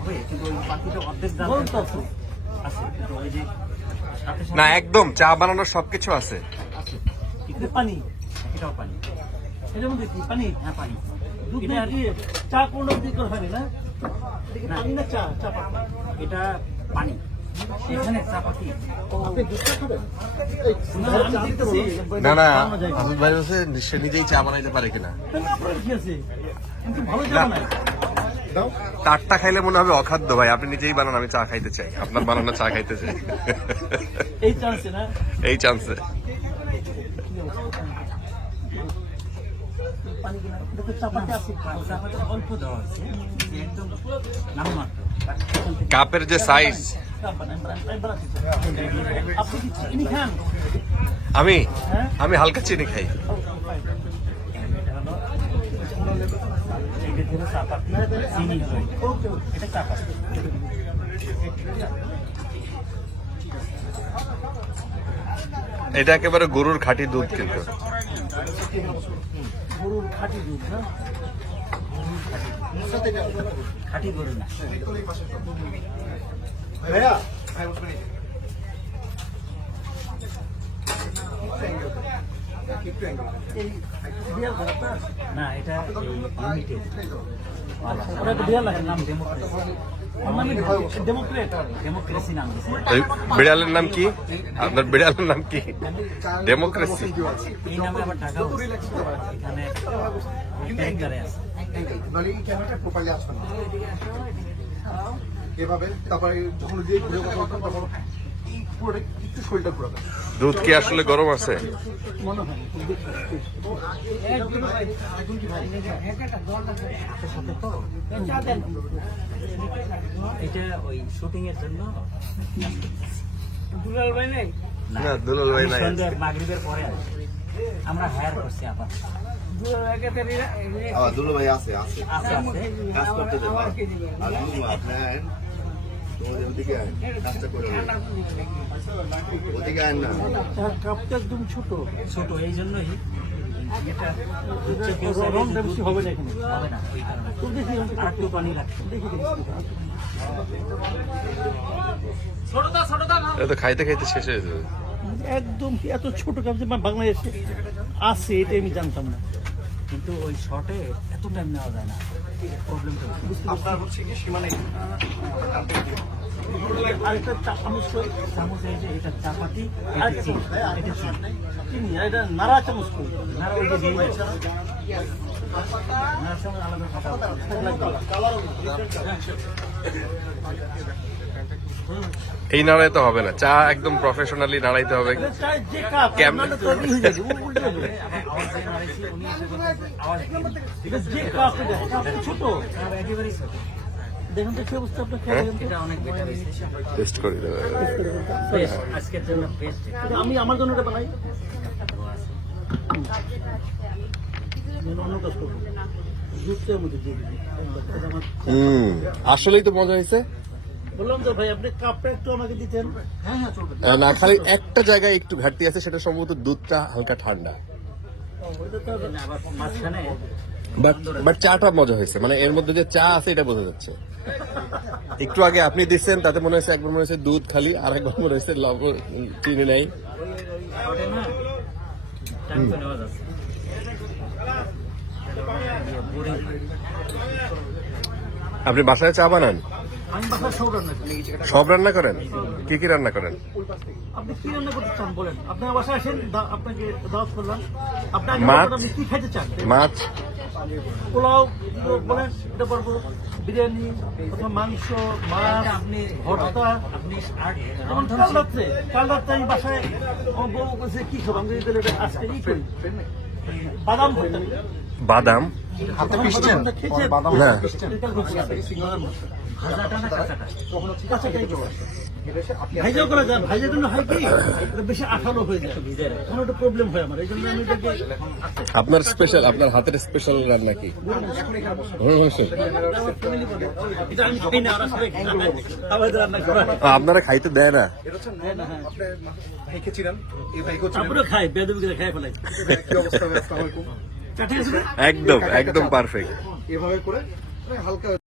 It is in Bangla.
হবে কিন্তু ওই বাকিটা অর্ধেক দাম বলুন তো আপনি। আছে কিন্তু ওই যে সাথে সাথে না একদম চা বানানোর সবকিছু আছে কিন্তু পানি এটাও পানি এটার মধ্যে কি পানি হ্যাঁ পানি দুধ না দিয়ে চা কোনো দিক না। পানি না চা এটা পানি না, না ভাই হচ্ছে সে নিজেই চা বানাইতে পারে কিনা ভালো চা বানায় তারটা খাইলে মনে হবে অখাদ্য ভাই। আপনি নিজেই বানান আমি চা খাইতে চাই। আপনার বানানো চা খাইতে চাই। এই চান্সে না? এই চান্সে কাপের যে সাইজ আমি? আমি হালকা চিনি খাই। এটা হলো চাপাতি চিনি হয়। ওকে ওকে। এটা এটা একেবারে গরুর খাঁটি দুধ কিন্তু। গরুর খাঁটি দুধ না? খাঁটি গরু না এই বিয়ার ঘর আপনার না এটা লিমিটেড আচ্ছা ওটা একটা বিয়ার নাম ডেমোক্রেসি মানে ডেমোক্রেট ডেমোক্রেসি নাম বিড়ালের নাম কি? আপনার বিড়ালের নাম কি? ডেমোক্রেসি এই নামে আবার এখানে আছে। এভাবে তারপরে যখন দিয়ে ঘুরে কথা বলতাম তখন এই পুরোটা একটু শরীরটা ঘুরাবে। দুধ কি আসলে গরম আছে? সাথে এটা ওই শুটিং জন্য। না দুলাল ভাই নাই সন্ধ্যার মাগরিবের পরে আমরা হায়ার করছি আবার। ভাই আছে আছে। আছে কাজ করতে দেবো। আর কাপটা একদম ছোট। ছোট এই জন্যই বেশি হবে না এখানে। হবে না ওই কারণে। তো দেখি আর পানি লাগছে দেখি দেখি এটা খাইতে খাইতে শেষ হয়ে যাবে। একদম কি এত ছোট কাপ যে বাংলাদেশে আছে এটা আমি জানতাম না। কিন্তু ওই শটে এত টাইম নেওয়া যায় না। আপনার হচ্ছে কি সীমানা আরেকটা চা চামচ কই। চামচ এই যে এটা চাপাতি এটা আরেকটা চামচ, এটা চিনি চিনি আর এটা নাড়া চামচ কই। না ওই যে দিয়ে দিয়েছে। আলাদা এই নাড়াই তো হবে না। চা একদম প্রফেশনালি নাড়াইতে হবে। ছোট। দেখুন তো কি অবস্থা আপনার খেয়ে দেখেন এটা অনেক বেটার হয়েছে টেস্ট করে দেবে। বেশ আজকের জন্য বেস্ট আমি আমার জন্য এটা বানাই। আমি অন্য কাজ করব। দুধটার মধ্যে দিয়ে দিবি। এটা আমার হুম আসলেই তো মজা হয়েছে। বললাম তো ভাই আপনি কাপটা একটু আমাকে দিতেন। হ্যাঁ হ্যাঁ চলবে। না খালি একটা জায়গায় একটু ঘাটতি আছে সেটা সম্ভবত দুধটা হালকা ঠান্ডা। বাট বাট চাটা মজা হয়েছে। মানে এর মধ্যে যে চা আছে, এটা বোঝা যাচ্ছে। একটু আগে আপনি দিচ্ছেন, তাতে মনে হয়েছে একবার মনে হয়েছে দুধ খালি, আর একবার মনে হয়েছে লবণ চিনি নাই। আপনি বাসায় চা বানান? সব রান্না সব রান্না করেন? কি কি রান্না করেন? আপনি কি রান্না করতে চান বলেন? আপনার বাসায় আসেন দা- আপনাকে দাওয়াত করলাম। আপনি কি খাইতে চান? মাছ? পোলাও বলেন এটা পারব বিরিয়ানি অথবা মাংস মাছ আপনি ভর্তা। যেমন কাল রাত্রে কাল রাত্রে আমি বাসায় বউ বলছে কি খাব? আমি এটা আজকে ই করি। বাদাম ভর্তা। বাদাম? হাতে পিসছেন? বাদাম করা যায় ভাইজার জন্য হয় কি বেশি আঠালো হয়ে যায়। একটা প্রবলেম হয় আমার এই জন্য আমি আপনার স্পেশাল আপনার হাতের স্পেশাল রান্না কি হয়। আপনারা খাইতে দেয় না। ঠিক আছে একদম একদম পারফেক্ট এভাবে করে মানে হালকা